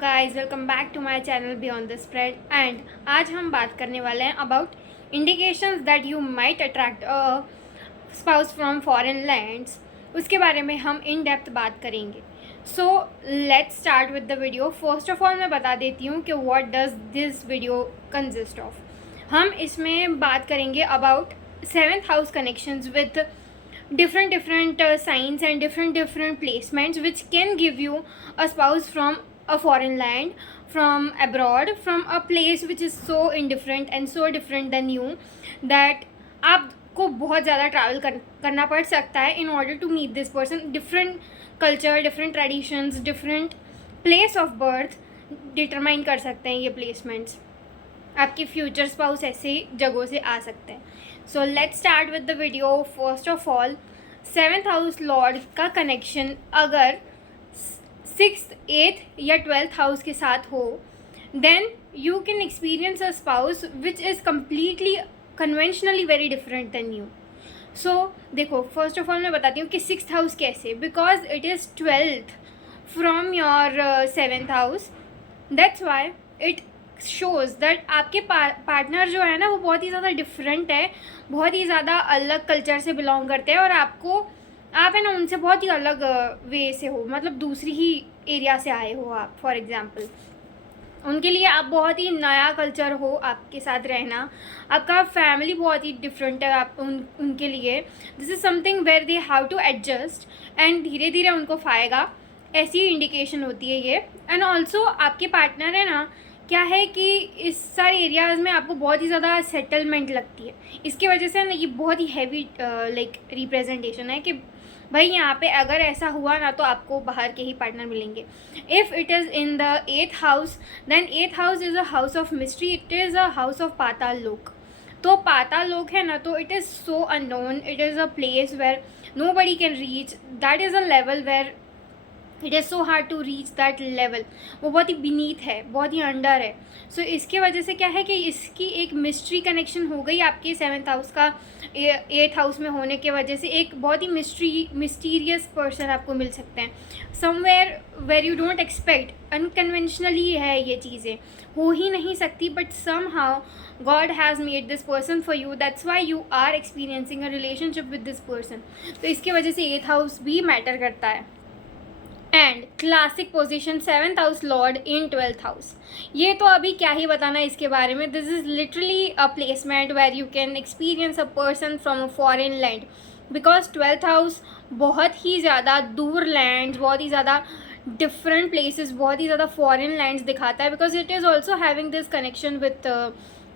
Guys, welcome back to my channel beyond the spread. And आज हम बात करने वाले हैं about indications that you might attract a spouse from foreign lands. उसके बारे में हम इन डेप्थ बात करेंगे। So let's start with the video. First of all मैं बता देती हूँ कि what does this video consist of. हम इसमें बात करेंगे about 7th house connections with different signs and different placements which can give you a spouse from a foreign land, from abroad, from a place which is so indifferent and so different than you that आपको बहुत ज़्यादा travel करना पड़ सकता है in order to meet this person. Different culture, different traditions, different place of birth determine कर सकते हैं ये प्लेसमेंट्स। आपके फ्यूचर स्पाउस ऐसे जगहों से आ सकते हैं। So let's start with the video. First of all, 7th house lord का कनेक्शन अगर 6th, 8th या 12th हाउस के साथ हो then you can experience a spouse which is completely conventionally very different than you. So देखो, first of all मैं बताती हूँ कि 6th हाउस कैसे, because it is 12th from your 7th house. That's why it shows that आपके partner जो है ना वो बहुत ही ज़्यादा डिफरेंट है, बहुत ही ज़्यादा अलग कल्चर से बिलोंग करते हैं और आप है ना उनसे बहुत ही अलग वे से हो, मतलब दूसरी ही एरिया से आए हो आप। फॉर एग्ज़ाम्पल, उनके लिए आप बहुत ही नया कल्चर हो आपके साथ रहना, आपका फैमिली बहुत ही डिफरेंट है। आप उनके लिए this is something where they have to adjust and धीरे धीरे उनको फाएगा, ऐसी इंडिकेशन होती है ये। एंड ऑल्सो आपके पार्टनर है ना, क्या है कि इस सारे एरियाज़ में आपको बहुत ही ज़्यादा सेटलमेंट लगती है। इसकी वजह से ना ये बहुत ही हैवी लाइक रिप्रेजेंटेशन है कि भाई यहाँ पे अगर ऐसा हुआ ना तो आपको बाहर के ही पार्टनर मिलेंगे। If it is in the 8th house then 8th house is a house of mystery, it is a house of Patal Lok. तो पाताल लोक है ना, तो it is so unknown, it is a place where nobody can reach, that is a level where it is so hard to reach that level. वो बहुत ही beneath है, बहुत ही under है। सो इसके वजह से क्या है कि इसकी एक मिस्ट्री कनेक्शन हो गई आपके 7th हाउस का 8th हाउस में होने के वजह से। एक बहुत ही मिस्टीरियस पर्सन आपको मिल सकते हैं somewhere where you don't expect. Unconventionally है ये चीज़ें, हो ही नहीं सकती, but somehow God has made this person for you, that's why you are experiencing a relationship with this person. तो इसके वजह से 8th हाउस भी मैटर करता है। And classic position 7th house lord in 12th house. ये तो अभी क्या ही बताना इसके बारे में। This is literally a placement where you can experience a person from a foreign land, because 12th house बहुत ही ज़्यादा दूर लैंड, बहुत ही ज़्यादा डिफरेंट प्लेसेस, बहुत ही ज़्यादा फॉरेन लैंड्स दिखाता है, because it is also having this connection with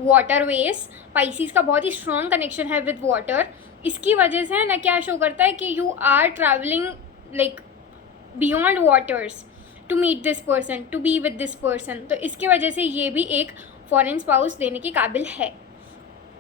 water veg. Pisces का बहुत ही स्ट्रॉन्ग कनेक्शन है विद वाटर। इसकी वजह से है ना क्या शो करता है कि you are travelling like beyond waters to meet this person, to be with this person. तो इसकी वजह से ये भी एक फॉरेन स्पाउस देने के काबिल है।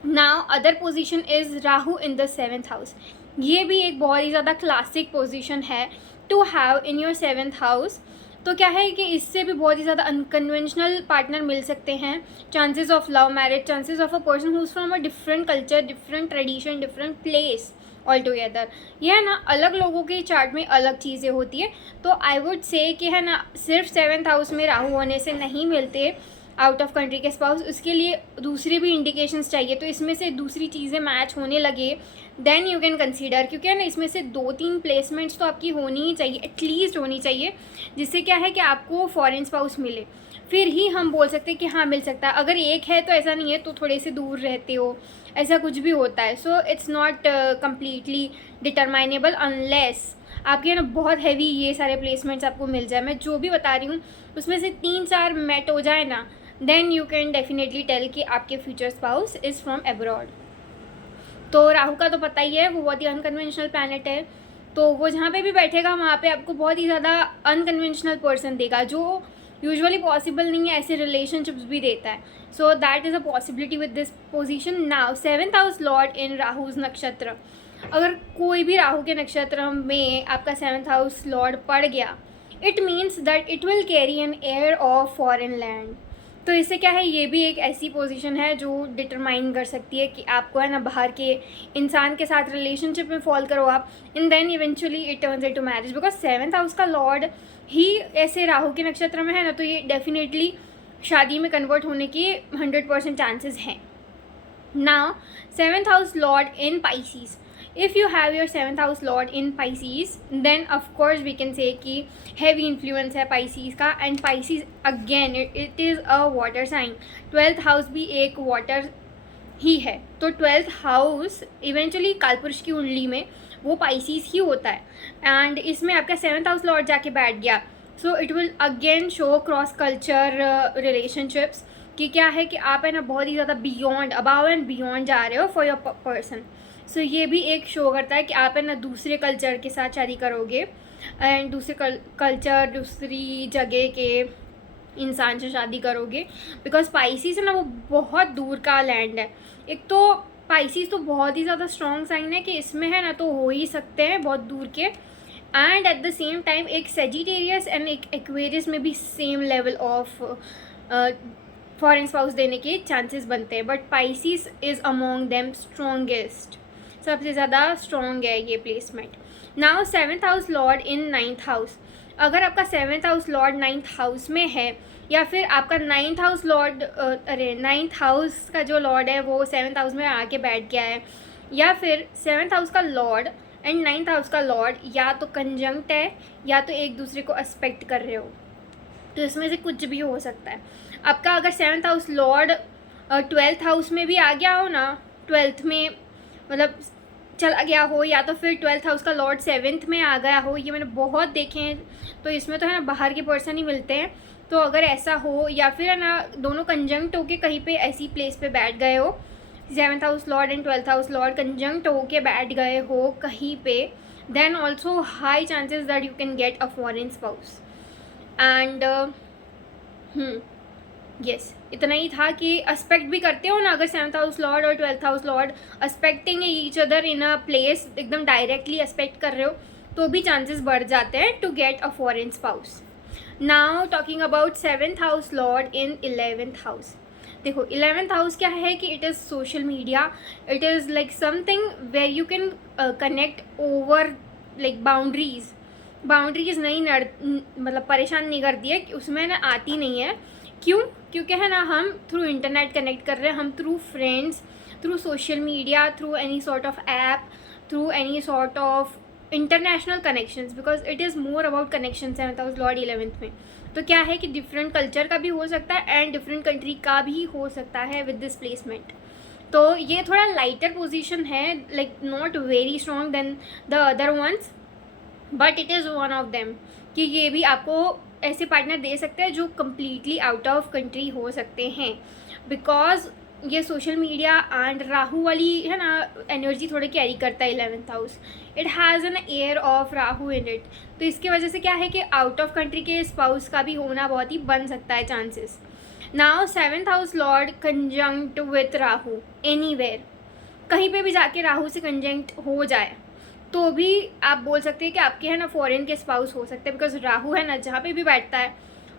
Now other position is Rahu in the 7th house. ये भी एक बहुत ही ज़्यादा क्लासिक पोजीशन है to have in your 7th house. तो क्या है कि इससे भी बहुत ही ज़्यादा अनकन्वेंशनल पार्टनर मिल सकते हैं। Chances of love marriage, chances of a person who is from a different culture, different tradition, different place all together. ये है ना, अलग लोगों के चार्ट में अलग चीज़ें होती है। तो आई वुड से कि है ना, सिर्फ 7th हाउस में राहु होने से नहीं मिलते आउट ऑफ कंट्री के स्पाउस, उसके लिए दूसरी भी इंडिकेशंस चाहिए। तो इसमें से दूसरी चीज़ें मैच होने लगे देन यू कैन कंसीडर, क्योंकि है ना इसमें से 2-3 प्लेसमेंट्स तो आपकी होनी ही चाहिए, एटलीस्ट होनी चाहिए, जिससे क्या है कि आपको फॉरेन स्पाउस मिले। फिर ही हम बोल सकते हैं कि हाँ मिल सकता है। अगर एक है तो ऐसा नहीं है, तो थोड़े से दूर रहते हो, ऐसा कुछ भी होता है। So it's not completely determinable unless आपके ना बहुत हैवी ये सारे प्लेसमेंट्स आपको मिल जाए। मैं जो भी बता रही हूँ उसमें से 3-4 मैट हो जाए ना, then you can definitely tell कि आपके future spouse is from abroad. तो राहु का तो पता ही है, वो बहुत ही अनकन्वेंशनल प्लैनेट है। तो वो जहाँ पे भी बैठेगा वहाँ पे आपको बहुत ही ज़्यादा अनकन्वेंशनल पर्सन देगा, जो यूजुअली पॉसिबल नहीं है। ऐसे रिलेशनशिप्स भी देता है। So that is a possibility with this position. Now 7th house lord in Rahu's नक्षत्र। अगर कोई भी राहु के नक्षत्र में आपका 7th हाउस लॉर्ड पड़ गया, it means that it will carry N air of foreign land. तो इससे क्या है, ये भी एक ऐसी पोजीशन है जो डिटरमाइन कर सकती है कि आपको है ना बाहर के इंसान के साथ रिलेशनशिप में फॉल करो आप, and then eventually it turns into marriage, because 7th house का लॉर्ड ही ऐसे राहु के नक्षत्र में है ना, तो ये डेफिनेटली शादी में कन्वर्ट होने की 100% चांसेस हैं. Now 7th house lord in Pisces, if you have your 7th house lord in Pisces, then of course we can say कि heavy influence है Pisces का. and Pisces again it is a water sign. 12th house भी एक water ही है, तो 12th house eventually कालपुरुष की कुंडली में वो Pisces ही होता है, and इसमें आपका 7th house lord जाके बैठ गया, so it will again show cross culture relationships कि क्या है कि आप है ना बहुत ही ज़्यादा बियॉन्ड, अबाव एंड बियॉन्ड जा रहे हो फॉर योर पर्सन. सो ये भी एक शो करता है कि आप है ना दूसरे कल्चर के साथ शादी करोगे, एंड दूसरे कल्चर दूसरी जगह के इंसान से शादी करोगे, बिकॉज स्पाइसीज है ना वो बहुत दूर का लैंड है. एक तो स्पाइसीज तो बहुत ही ज़्यादा स्ट्रॉन्ग साइन है कि इसमें है ना तो हो ही सकते हैं बहुत दूर के, and at the same time एक सेजिटेरियस एंड एक एक्वेरियस में भी same level of foreign spouse देने के चांसेस बनते हैं, but Pisces is among them strongest, सबसे ज़्यादा स्ट्रॉन्ग है ये placement. Now 7th house lord in 9th house, अगर आपका 7th house Lord 9th house में है, या फिर आपका 9th house Lord 9th house का जो लॉर्ड है वो 7th हाउस में आके बैठ गया है, या फिर 7th हाउस का लॉर्ड एंड 9th हाउस का लॉर्ड या तो कंजंक्ट है या तो एक दूसरे को एस्पेक्ट कर रहे हो, तो इसमें से कुछ भी हो सकता है. आपका अगर 7th house Lord 12th house में भी आ गया हो ना, 12th में मतलब चला गया हो, या तो फिर 12th हाउस का लॉर्ड 7th में आ गया हो, ये मैंने बहुत देखे हैं, तो इसमें तो है ना बाहर के पर्सन ही मिलते हैं. तो अगर ऐसा हो, या फिर है ना दोनों कंजंक्ट होके कहीं पे ऐसी प्लेस पे बैठ गए हो, 7th house lord and 12th house lord conjunct होके बैठ गए हो कहीं पे, then also high chances that you can get a foreign spouse. And yes, इतना ही था कि अस्पेक्ट भी करते हो ना, अगर 7th हाउस लॉर्ड और 12th house lord aspecting each other in a place, एकदम डायरेक्टली अस्पेक्ट कर रहे हो, तो भी चांसेस बढ़ जाते हैं to get a foreign spouse. Now talking about 7th house lord in 11th house. देखो 11th हाउस क्या है कि it is social media, it is like something where you can connect over like boundaries नहीं मतलब परेशान नहीं करती है, उसमें ना आती नहीं है. क्यों? क्योंकि है ना हम थ्रू इंटरनेट कनेक्ट कर रहे हैं, हम through friends, through social media, through any sort of app, through any sort of international connections, because it is more about connection 7th house Lord 11th में. तो क्या है कि डिफरेंट कल्चर का भी हो सकता है एंड डिफरेंट कंट्री का भी हो सकता है विद दिस प्लेसमेंट. तो ये थोड़ा लाइटर पोजीशन है, like not very strong than the other ones, but it is one of them कि ये भी आपको ऐसे पार्टनर दे सकते हैं जो कम्प्लीटली आउट ऑफ कंट्री हो सकते हैं, बिकॉज ये सोशल मीडिया एंड राहु वाली है ना एनर्जी थोड़ी कैरी करता है 11th house. It has an air of Rahu in it, तो इसकी वजह से क्या है कि आउट ऑफ कंट्री के स्पाउस का भी होना बहुत ही बन सकता है chances. Now 7th house lord conjunct with Rahu anywhere, कहीं पे भी जाके राहु से कंजंक्ट हो जाए तो भी आप बोल सकते हैं कि आपके है ना फॉरेन के स्पाउस हो सकते हैं, बिकॉज राहु है ना जहाँ पे भी बैठता है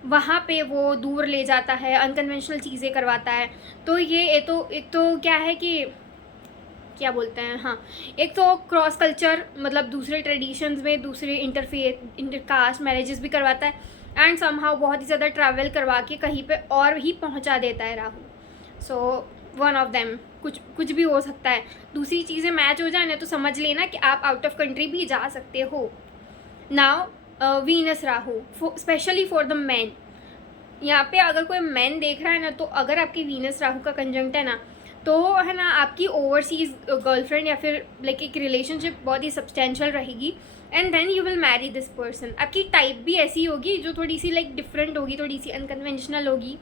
वहाँ पे वो दूर ले जाता है, अनकन्वेंशनल चीज़ें करवाता है. तो ये एक तो क्या है कि क्या बोलते हैं, हाँ, एक तो क्रॉस कल्चर मतलब दूसरे ट्रेडिशंस में दूसरे इंटरकास्ट मैरिजेस भी करवाता है, एंड समहाउ बहुत ही ज़्यादा ट्रैवल करवा के कहीं पे और ही पहुँचा देता है Rahu. So one of them कुछ भी हो सकता है. दूसरी चीज़ें मैच हो जाए ना तो समझ लेना कि आप आउट ऑफ कंट्री भी जा सकते हो. Now Venus Rahu specially for the man, यहाँ पे अगर कोई मैन देख रहा है ना, तो अगर आपकी वीनस राहु का कंजंक्ट है ना, तो है ना आपकी ओवरसीज गर्लफ्रेंड या फिर लाइक एक रिलेशनशिप बहुत ही सब्सटेंशियल रहेगी, and then you will marry this person. आपकी टाइप भी ऐसी होगी जो थोड़ी सी लाइक डिफरेंट होगी, थोड़ी सी अनकन्वेंशनल होगी.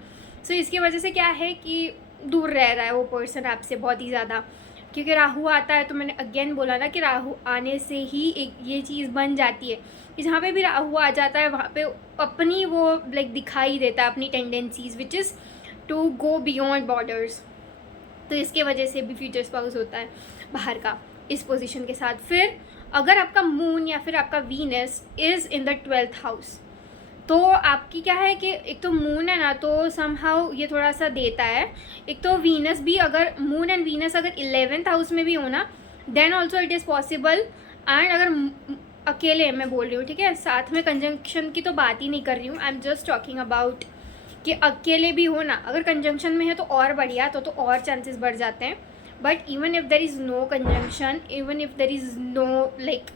सो इसकी वजह से क्या है कि दूर रह रहा है वो पर्सन आपसे बहुत ही ज़्यादा, क्योंकि राहु आता है. तो मैंने अगेन बोला ना कि राहु आने से ही एक ये चीज़ बन जाती है कि जहाँ पे भी राहु आ जाता है वहाँ पे अपनी वो लाइक दिखाई देता है अपनी tendencies which is to go beyond borders. तो इसके वजह से भी फ्यूचर स्पाउस होता है बाहर का इस पोजीशन के साथ. फिर अगर आपका मून या फिर आपका Venus is in the 12th house, तो आपकी क्या है कि एक तो मून है ना, तो समहाउ ये थोड़ा सा देता है। एक तो वीनस भी, अगर मून एंड वीनस अगर 11th हाउस में भी हो ना, then also it is possible. And अगर अकेले मैं बोल रही हूँ, ठीक है, साथ में कंजंक्शन की तो बात ही नहीं कर रही हूँ, I am just talking about कि अकेले भी हो ना, अगर कंजंक्शन में है तो और बढ़िया, तो और चांसेस बढ़ जाते हैं। But even if there is no conjunction, even if there is no like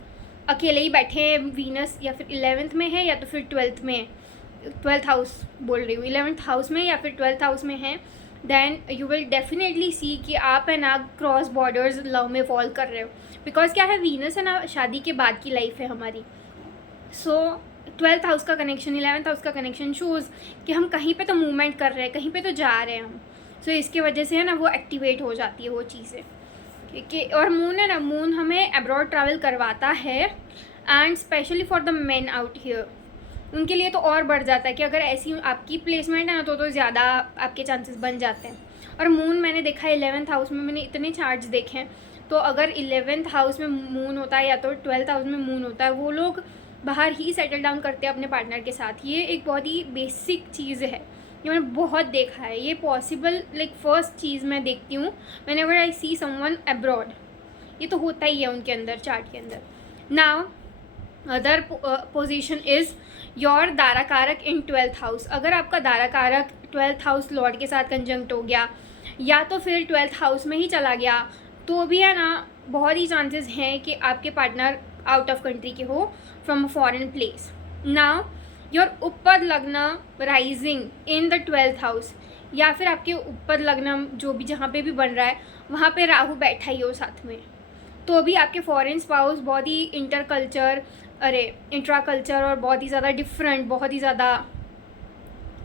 अकेले ही बैठे हैं वीनस, या फिर 11th में है या तो फिर 12th में है, 12th हाउस बोल रही हूँ, 11th हाउस में या फिर 12th हाउस में है, देन यू विल डेफिनेटली सी कि आप है ना क्रॉस बॉर्डर्स लव में फॉल कर रहे हो। बिकॉज क्या है, वीनस है ना शादी के बाद की लाइफ है हमारी। सो 12th हाउस का कनेक्शन, 11th हाउस का कनेक्शन शोज़ कि हम कहीं पे तो मूवमेंट कर रहे हैं, कहीं पे तो जा रहे हैं हम। सो इसकी वजह से है ना वो एक्टिवेट हो जाती है वो चीज़ें कि और मून है ना, मून हमें अब्रॉड ट्रैवल करवाता है। And specially for the main out here, उनके लिए तो और बढ़ जाता है कि अगर ऐसी आपकी प्लेसमेंट है ना, तो ज़्यादा आपके चांसेस बन जाते हैं। और मून मैंने देखा है 11th हाउस में, मैंने इतने चार्ट्स देखे हैं, तो अगर 11th हाउस में मून होता है या तो 12th हाउस में मून होता है, वो लोग बाहर ही सेटल डाउन करते हैं अपने पार्टनर के साथ। ये एक बहुत ही बेसिक चीज़ है, ये मैंने बहुत देखा है, ये पॉसिबल लाइक फर्स्ट चीज़ मैं देखती हूँ when ever I see someone abroad. ये तो होता ही है उनके अंदर, चार्ट के अंदर। Now other position is your Dara कारक इन 12th हाउस। अगर आपका दारा कारक 12th हाउस लॉर्ड के साथ कंजंक्ट हो गया, या तो फिर 12th हाउस में ही चला गया, तो भी है ना बहुत ही चांसेस हैं कि आपके पार्टनर आउट ऑफ कंट्री के हो, from a foreign place. Now your ऊपर लग्न rising in the 12th house, या फिर आपके ऊपर लग्न जो भी जहाँ पे भी बन रहा है वहाँ पे राहु बैठा ही हो साथ में, तो भी आपके फॉरेन स्पाउस बहुत ही इंट्रा कल्चर और बहुत ही ज़्यादा डिफरेंट, बहुत ही ज़्यादा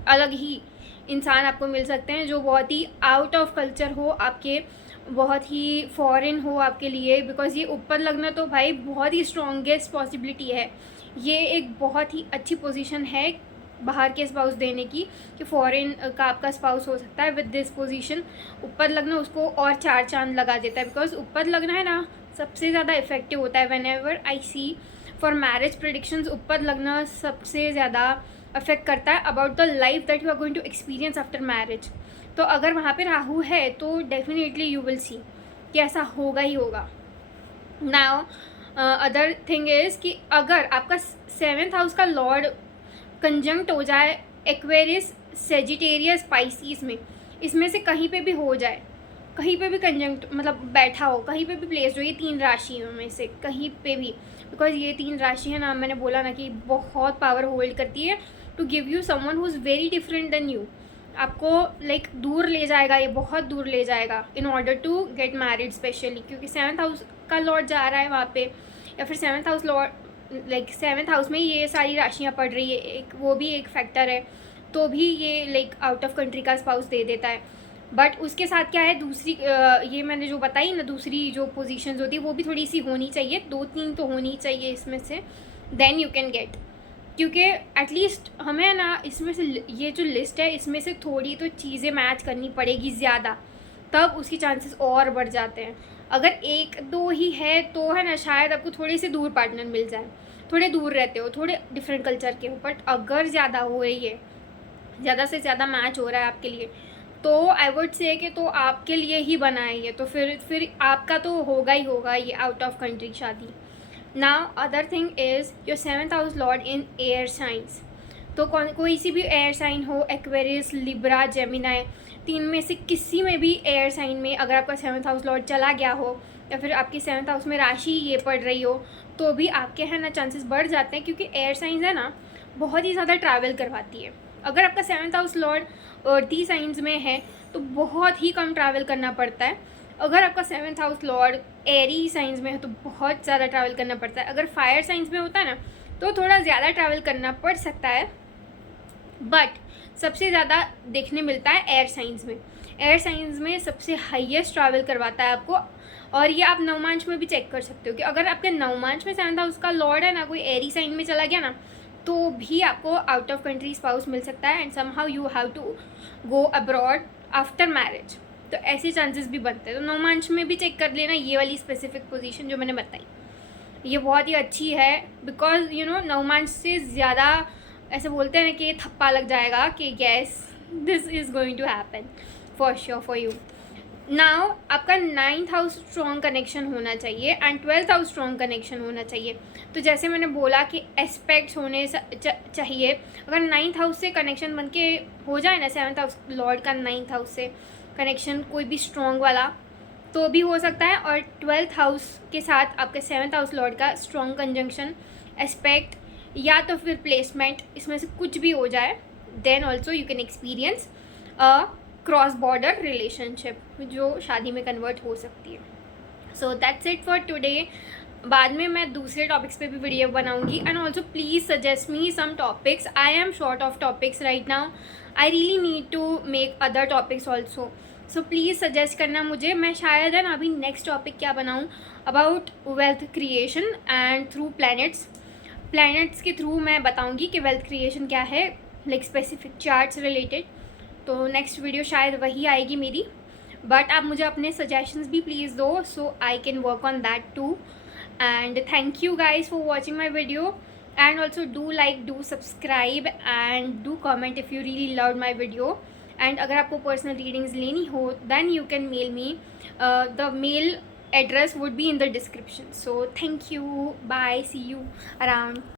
अलग ही इंसान आपको मिल सकते हैं, जो बहुत ही आउट ऑफ कल्चर हो आपके, बहुत ही फॉरेन हो आपके लिए। बिकॉज ये ऊपर लगना तो भाई बहुत ही स्ट्रॉन्गेस्ट पॉसिबिलिटी है, ये एक बहुत ही अच्छी पोजीशन है बाहर के स्पाउस देने की, कि फॉरेन का आपका स्पाउस हो सकता है विद दिस पोजीशन। ऊपर लगना उसको और चार चांद लगा देता है, बिकॉज ऊपर लगना है ना सबसे ज़्यादा इफेक्टिव होता है। Whenever I see for marriage predictions, ऊपर लगना सबसे ज़्यादा अफेक्ट करता है about the life that you are going to experience after marriage. तो अगर वहाँ पे राहु है तो डेफिनेटली यू विल सी कि ऐसा होगा ही होगा। नाउ अदर थिंग इज़ कि अगर आपका 7th हाउस का लॉर्ड कंजंक्ट हो जाए एक्वेरियस, सेजिटेरियस, पाइसिस में, इसमें से कहीं पे भी हो जाए, कहीं पे भी कंजंक्ट मतलब बैठा हो, कहीं पे भी प्लेस हो, ये 3 राशियों में से कहीं पे भी, बिकॉज ये 3 राशि है ना, मैंने बोला ना कि बहुत पावर होल्ड करती है to give you someone who is very different than you. आपको लाइक दूर ले जाएगा, ये बहुत दूर ले जाएगा in order to get married, specially क्योंकि 7th हाउस का लॉर्ड जा रहा है वहाँ पे, या फिर 7th house Lord like 7th house में ये सारी राशियाँ पड़ रही है, एक वो भी एक फैक्टर है, तो भी ये लाइक आउट ऑफ कंट्री का स्पाउस दे देता है। बट उसके साथ क्या है, दूसरी ये मैंने जो बताई ना, दूसरी जो पोजीशंस होती है वो भी थोड़ी सी होनी चाहिए, 2-3 तो होनी चाहिए इसमें से, देन यू कैन गेट। क्योंकि एटलीस्ट हमें ना इसमें से ये जो लिस्ट है इसमें से थोड़ी तो चीज़ें मैच करनी पड़ेगी ज़्यादा, तब उसकी चांसेस और बढ़ जाते हैं। अगर 1-2 ही है तो है ना शायद आपको थोड़े से दूर पार्टनर मिल जाए, थोड़े दूर रहते हो, थोड़े डिफरेंट कल्चर के हो। बट अगर ज़्यादा हो रही है, ज़्यादा से ज़्यादा मैच हो रहा है आपके लिए, तो आई वुड से कि तो आपके लिए ही बना है ये, तो फिर आपका तो होगा ही होगा ये आउट ऑफ कंट्री शादी। Now other thing is your 7th house lord in air science. तो कोई सी भी एयर साइन हो, एक्वेरियस, लिब्रा, जेमिनाई, 3 में से किसी में भी एयर साइन में अगर आपका 7th हाउस लॉर्ड चला गया हो, या फिर आपकी 7th हाउस में राशि ये पड़ रही हो, तो भी आपके है ना चांसेस बढ़ जाते हैं, क्योंकि एयर साइंस है ना बहुत ही ज़्यादा ट्रैवल करवाती है। अगर आपका 7th house Lord earthy science में है तो बहुत ही कम ट्रैवल करना पड़ता है। अगर आपका 7th हाउस लॉर्ड एरी साइंस में है तो बहुत ज़्यादा ट्रैवल करना पड़ता है। अगर फायर साइंस में होता है ना तो थोड़ा ज़्यादा ट्रैवल करना पड़ सकता है, बट सबसे ज़्यादा देखने मिलता है एयर साइंस में। एयर साइंस में सबसे हाईएस्ट ट्रैवल करवाता है आपको, और ये आप नवमांश में भी चेक कर सकते हो कि अगर आपके नवमांश में 7th हाउस का लॉर्ड है ना, कोई एरी साइन में चला गया ना, तो भी आपको आउट ऑफ कंट्री स्पाउस मिल सकता है, and somehow you have to go abroad after marriage. तो ऐसे चांसेस भी बनते हैं। तो नवमांश में भी चेक कर लेना ये वाली स्पेसिफिक पोजीशन जो मैंने बताई, ये बहुत ही अच्छी है, बिकॉज यू नो नवमांश से ज़्यादा ऐसे बोलते हैं ना कि थप्पा लग जाएगा कि yes this is going to happen for sure for you. Now आपका 9th हाउस स्ट्रॉन्ग कनेक्शन होना चाहिए and 12th house strong connection होना चाहिए। तो जैसे मैंने बोला कि एस्पेक्ट्स होने चाहिए। अगर 9th हाउस से कनेक्शन बन के हो जाए ना, 7th हाउस लॉर्ड का 9th हाउस से कनेक्शन कोई भी स्ट्रॉन्ग वाला तो भी हो सकता है, और 12th हाउस के साथ आपके 7th हाउस लॉर्ड का स्ट्रॉन्ग कंजंक्शन, एस्पेक्ट या तो फिर प्लेसमेंट, इसमें से कुछ भी हो जाए, then also you can experience a cross border relationship जो शादी में कन्वर्ट हो सकती है। So that's it for today. बाद में मैं दूसरे टॉपिक्स पे भी वीडियो बनाऊंगी and also please suggest me some topics. I am short of topics right now, I really need to make other topics also. So please suggest करना मुझे, मैं शायद है ना अभी नेक्स्ट टॉपिक क्या बनाऊँ about wealth creation and through planets के थ्रू मैं बताऊँगी कि वेल्थ क्रिएशन क्या है, लाइक स्पेसिफिक चार्ट्स रिलेटेड। तो नेक्स्ट वीडियो शायद वही आएगी मेरी, बट आप मुझे अपने सजेशंस भी प्लीज़ दो so I can work on that too. And thank you guys for watching my video and also do like, do subscribe and do comment if you really love my video. And अगर आपको personal readings लेनी हो then you can mail me, the mail address would be in the description. So thank you, bye, see you around.